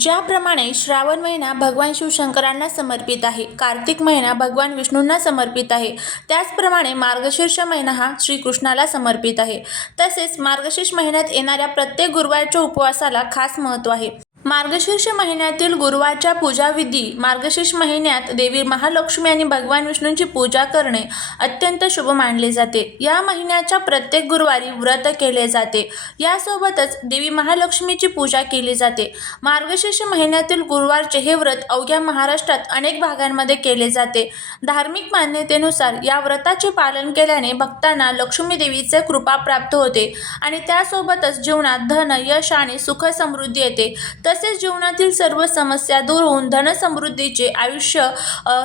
ज्याप्रमाणे श्रावण महिना भगवान शिवशंकरांना समर्पित आहे कार्तिक महिना भगवान विष्णूंना समर्पित आहे त्याचप्रमाणे मार्गशीर्ष महिना हा श्रीकृष्णाला समर्पित आहे. तसेच मार्गशीर्ष महिन्यात येणाऱ्या प्रत्येक गुरुवारच्या उपवासाला खास महत्त्व आहे. मार्गशीर्ष महिन्यातील गुरुवारच्या पूजाविधी मार्गशीर्ष महिन्यात देवी महालक्ष्मी आणि भगवान विष्णूंची पूजा करणे अत्यंत शुभ मानले जाते. या महिन्याच्या प्रत्येक गुरुवारी व्रत केले जाते. यासोबतच देवी महालक्ष्मीची पूजा केली जाते. मार्गशीर्ष महिन्यातील गुरुवारचे हे व्रत अवघ्या महाराष्ट्रात अनेक भागांमध्ये केले जाते. धार्मिक मान्यतेनुसार या व्रताचे पालन केल्याने भक्तांना लक्ष्मी देवीचे कृपा प्राप्त होते आणि त्यासोबतच जीवनात धन यश आणि सुख समृद्धी येते. तसेच जीवनातील सर्व समस्या दूर होऊन धनसमृद्धीचे आयुष्य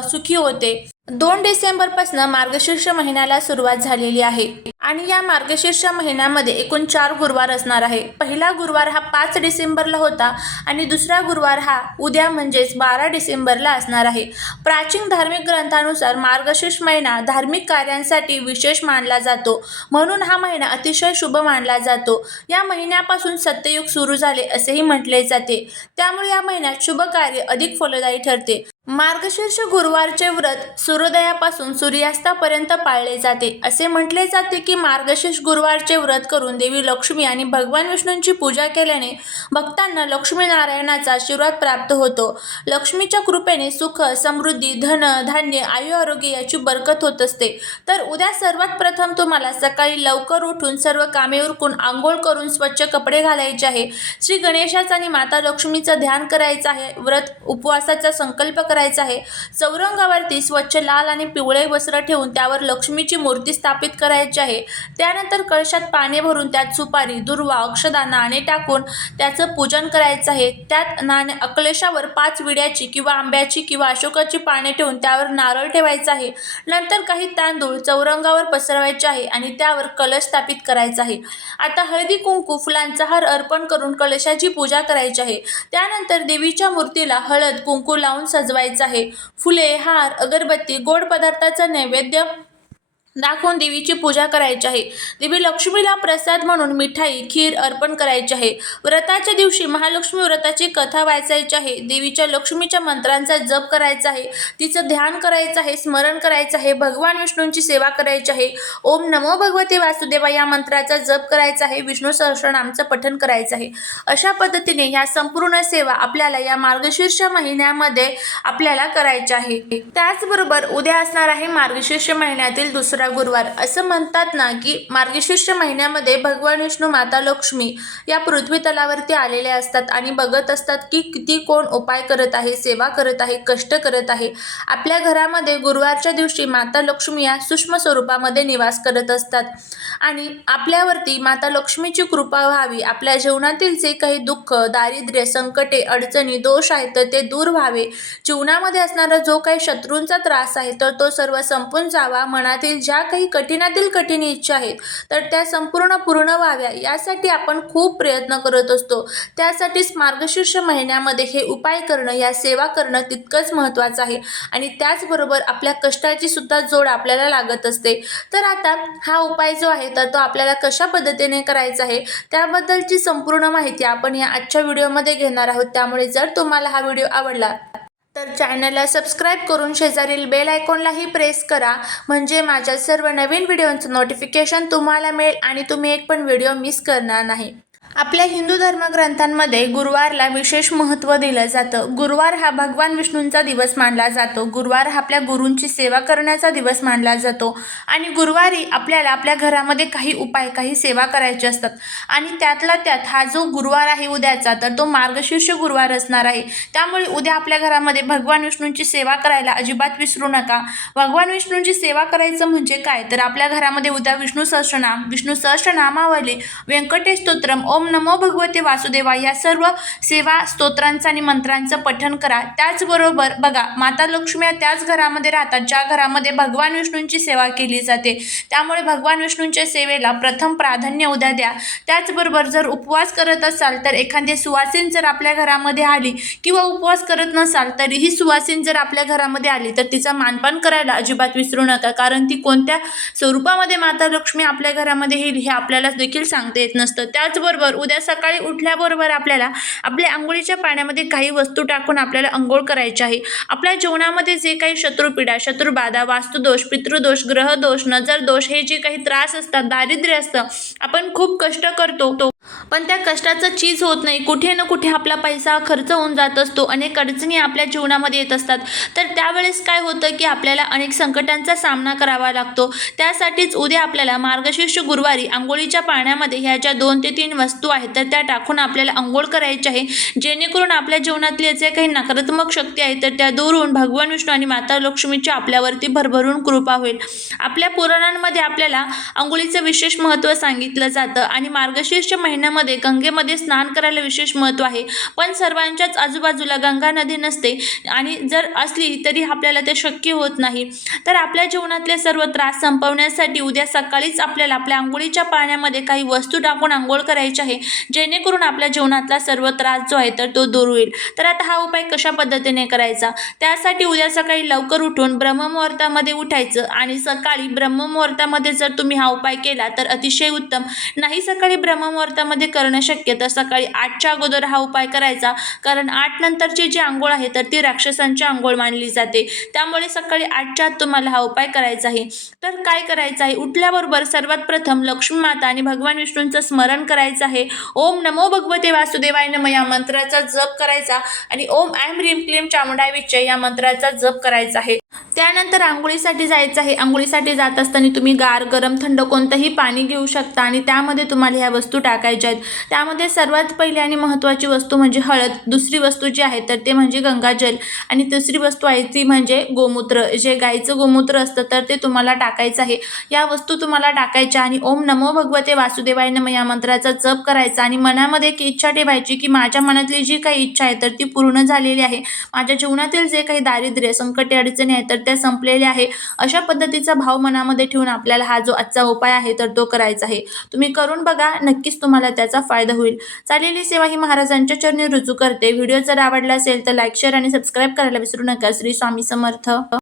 सुखी होते. दोन डिसेंबरपासून मार्गशीर्ष महिन्याला सुरुवात झालेली आहे. आणि या मार्गशीर्ष महिन्यामध्ये एकूण चार गुरुवार असणार आहे. पहिला गुरुवार हा पाच डिसेंबरला होता आणि दुसरा गुरुवार हा उद्या म्हणजेच बारा डिसेंबरला असणार आहे. प्राचीन धार्मिक ग्रंथानुसार मार्गशीर्ष महिना धार्मिक कार्यांसाठी विशेष मानला जातो. म्हणून हा महिना अतिशय शुभ मानला जातो. या महिन्यापासून सत्ययुग सुरू झाले असेही म्हटले जाते. त्यामुळे या महिन्यात शुभ कार्य अधिक फलदायी ठरते. मार्गशीर्ष गुरुवारचे व्रत सूर्योदयापासून सूर्यास्तापर्यंत पाळले जाते. असे म्हटले जाते की मार्गशीर्ष गुरुवारचे व्रत करून देवी लक्ष्मी आणि भगवान विष्णूंची पूजा केल्याने भक्तांना लक्ष्मीनारायणाचा आशीर्वाद प्राप्त होतो. लक्ष्मीच्या कृपेने सुख समृद्धी धन धान्य आयु आरोग्य याची बरकत होत असते. तर उद्या सर्वात प्रथम तुम्हाला सकाळी लवकर उठून सर्व कामे उरकून आंघोळ करून स्वच्छ कपडे घालायचे आहे. श्री गणेशाचा आणि माता लक्ष्मीचं ध्यान करायचं आहे. व्रत उपवासाचा संकल्प करायचा आहे. चौरंगावरती स्वच्छ लाल आणि पिवळे वस्त्र ठेवून त्यावर लक्ष्मीची मूर्ती स्थापित करायची आहे. त्यानंतर कळशात पाणी भरून त्यात सुपारी दुर्वा अक्षदा नाणे टाकून त्याचं पूजन करायचं आहे. त्यात नाणे अकलेशावर पाच विड्याची किंवा आंब्याची किंवा अशोकाची पाने ठेवून त्यावर नारळ ठेवायचा आहे. नंतर काही तांदूळ चौरंगावर पसरवायचे आहे आणि त्यावर कलश स्थापित करायचा आहे. आता हळदी कुंकू फुलांचा हार अर्पण करून कलशाची पूजा करायची आहे. त्यानंतर देवीच्या मूर्तीला हळद कुंकू लावून सजवायचं आहे. फुले हार अगरबत्ती गोड पदार्थाचा नैवेद्य दाखवून देवीची पूजा करायची आहे. देवी लक्ष्मीला प्रसाद म्हणून मिठाई खीर अर्पण करायची आहे. व्रताच्या दिवशी महालक्ष्मी व्रताची कथा वाचायची आहे. देवीच्या लक्ष्मीच्या मंत्रांचा जप करायचा आहे. तिचं ध्यान करायचं आहे स्मरण करायचं आहे भगवान विष्णूंची सेवा करायची आहे. ओम नमो भगवते वासुदेवा या मंत्राचा जप करायचा आहे. विष्णू सहस्रनामचं पठण करायचं आहे. अशा पद्धतीने ह्या संपूर्ण सेवा आपल्याला या मार्गशीर्ष महिन्यामध्ये आपल्याला करायच्या आहे. त्याचबरोबर उद्या असणार आहे मार्गशीर्ष महिन्यातील दुसरा गुरुवार. असं म्हणतात ना की मार्गशीर्ष महिन्यामध्ये भगवान विष्णू माता लक्ष्मी या पृथ्वी तलावरती आलेल्या असतात आणि बघत असतात की किती कोण उपाय करत आहे सेवा करत आहे कष्ट करत आहे. आपल्या घरामध्ये गुरुवारच्या दिवशी माता लक्ष्मी या सूक्ष्म स्वरूपामध्ये निवास करत असतात. आणि आपल्यावरती माता लक्ष्मीची कृपा व्हावी. आपल्या जीवनातील जे काही दुःख दारिद्र्य संकटे अडचणी दोष आहेत तर ते दूर व्हावे. जीवनामध्ये असणारा जो काही शत्रूंचा त्रास आहे तर तो सर्व संपून जावा. मनातील ज्या काही कठीणातील कठीण इच्छा आहेत तर त्या संपूर्ण पूर्ण व्हाव्या यासाठी आपण खूप प्रयत्न करत असतो. त्यासाठीच मार्गशीर्ष महिन्यामध्ये हे उपाय करणं या सेवा करणं तितकंच महत्त्वाचं आहे. आणि त्याचबरोबर आपल्या कष्टाची सुद्धा जोड आपल्याला लागत असते. तर आता हा उपाय जो आहे तर तो आपल्याला कशा पद्धतीने करायचा आहे त्याबद्दलची संपूर्ण माहिती आपण या आजच्या व्हिडिओमध्ये घेणार आहोत. त्यामुळे जर तुम्हाला हा व्हिडिओ आवडला तर चॅनलला सबस्क्राईब करून शेजारील बेल आयकॉनलाही प्रेस करा. म्हणजे माझ्या सर्व नवीन व्हिडिओंचं नोटिफिकेशन तुम्हाला मिळेल आणि तुम्ही एक पण व्हिडिओ मिस करणार नाही. आपल्या हिंदू धर्मग्रंथांमध्ये गुरुवारला विशेष महत्त्व दिलं जातं. गुरुवार हा भगवान विष्णूंचा दिवस मानला जातो. गुरुवार हा आपल्या गुरूंची सेवा करण्याचा दिवस मानला जातो. आणि गुरुवारी आपल्याला आपल्या घरामध्ये काही उपाय काही सेवा करायचे असतात. आणि त्यातला त्यात हा जो गुरुवार आहे उद्याचा तर तो मार्गशीर्ष गुरुवार असणार आहे. त्यामुळे उद्या आपल्या घरामध्ये भगवान विष्णूंची सेवा करायला अजिबात विसरू नका. भगवान विष्णूंची सेवा करायचं म्हणजे काय? तर आपल्या घरामध्ये उद्या विष्णू सहस्रनाम विष्णू सहस्रनामावली व्यंकटेश स्तोत्रम ओम नमो भगवते वासुदेवा या सर्व सेवा स्तोत्रांचं आणि मंत्रांचं पठण करा. त्याचबरोबर बघा माता लक्ष्मी त्याच घरामध्ये राहतात ज्या घरामध्ये भगवान विष्णूंची सेवा केली जाते. त्यामुळे भगवान विष्णूंच्या सेवेला प्रथम प्राधान्य उद्या द्या. त्याचबरोबर जर उपवास करत असाल तर एखादी सुवासीन जर आपल्या घरामध्ये आली किंवा उपवास करत नसाल तरीही सुवासीन जर आपल्या घरामध्ये आली तर तिचा मानपान करायला अजिबात विसरू नका. कारण ती कोणत्या स्वरूपामध्ये माता लक्ष्मी आपल्या घरामध्ये येईल हे आपल्याला देखील सांगता येत नसतं. त्याचबरोबर उद्या सकाळी उठल्याबरोबर आपल्याला आपल्या आंघोळीच्या पाण्यामध्ये काही वस्तू टाकून आपल्याला अंघोळ करायची आहे. आपल्या जीवनामध्ये जे काही शत्रुपीडा शत्रुबाधा वास्तुदोष पितृदोष ग्रहदोष नजरदोष हे जे काही त्रास असतात दारिद्र्य असतं आपण खूप कष्ट करतो तो पण त्या कष्टाचं चीज होत नाही. कुठे ना कुठे आपला पैसा खर्च होऊन जात असतो. अनेक अडचणी आपल्या जीवनामध्ये येत असतात. तर त्यावेळेस काय होतं की आपल्याला अनेक संकटांचा सामना करावा लागतो. त्यासाठीच उद्या आपल्याला मार्गशीर्ष गुरुवारी आंघोळीच्या पाण्यामध्ये ह्या ज्या दोन ते तीन वस्तू आहेत तर त्या टाकून आपल्याला आंघोळ करायची आहे. जेणेकरून आपल्या जीवनातले जे काही नकारात्मक शक्ती आहेत तर त्या दूर होऊन भगवान विष्णू आणि माता लक्ष्मीची आपल्यावरती भरभरून कृपा होईल. आपल्या पुराणांमध्ये आपल्याला आंघोळीचं विशेष महत्त्व सांगितलं जातं आणि मार्गशीर्ष महिन्यामध्ये गंगेमध्ये स्नान करायला विशेष महत्त्व आहे. पण सर्वांच्याच आजूबाजूला गंगा नदी नसते आणि जर असली तरी आपल्याला ते शक्य होत नाही. तर आपल्या जीवनातले सर्व त्रास संपवण्यासाठी उद्या सकाळीच आपल्याला आपल्या आंघोळीच्या पाण्यामध्ये काही वस्तू टाकून आंघोळ करायची आहे. जेणेकरून आपल्या जीवनातला सर्व त्रास जो आहे तर तो दूर होईल. तर आता हा उपाय कशा पद्धतीने करायचा? त्यासाठी उद्या सकाळी लवकर उठून ब्रह्ममुहूर्तामध्ये उठायचं आणि सकाळी ब्रह्ममुहूर्तामध्ये जर तुम्ही हा उपाय केला तर अतिशय उत्तम. नाही सकाळी ब्रह्ममुहूर्त ब्रह्ममुहूर्तामध्ये करणं शक्य तर सकाळी आठच्या अगोदर हा उपाय करायचा. कारण आठ नंतरची जी आंघोळ आहे तर ती राक्षसांची आंघोळ मानली जाते. त्यामुळे सकाळी आठच्या आत तुम्हाला हा उपाय करायचा आहे. तर काय करायचं आहे? उठल्याबरोबर सर्वात प्रथम लक्ष्मी माता आणि भगवान विष्णूंचं स्मरण करायचं आहे. ओम नमो भगवते वासुदेवाय नम या मंत्राचा जप करायचा आणि ओम ऐम ह्रीम क्लीम चामुंडाय विच्चय या मंत्राचा जप करायचा आहे. त्यानंतर आंघोळीसाठी जायचं आहे. आंघोळीसाठी जात असताना तुम्ही गार गरम थंड कोणतंही पाणी घेऊ शकता आणि त्यामध्ये तुम्हाला ह्या वस्तू टाकायच्या आहेत. त्यामध्ये सर्वात पहिली आणि महत्त्वाची वस्तू म्हणजे हळद. दुसरी वस्तू जी आहे तर ते म्हणजे गंगाजल आणि तिसरी वस्तू आहे ती म्हणजे गोमूत्र. जे गाईचं गोमूत्र असतं तर ते तुम्हाला टाकायचं आहे. या वस्तू तुम्हाला टाकायच्या आणि ओम नमो भगवते वासुदेवाय नम या मंत्राचा जप करायचा आणि मनामध्ये एक इच्छा ठेवायची की माझ्या मनातली जी काही इच्छा आहे तर ती पूर्ण झालेली आहे. माझ्या जीवनातील जे काही दारिद्र्य संकटे अडचणी नाही तर त्या संपलेल्या आहे. अशा पद्धतीचा भाव मनामध्ये ठेवून आपल्याला हा जो आजचा उपाय आहे तर तो करायचा आहे. तुम्ही करून बघा नक्कीच तुम्हाला त्याचा फायदा होईल. चालेली सेवा ही महाराजांच्या चरणी रुजू करते. व्हिडिओ जर आवडला असेल तर लाईक शेअर आणि सबस्क्राईब करायला विसरू नका. श्री स्वामी समर्थ.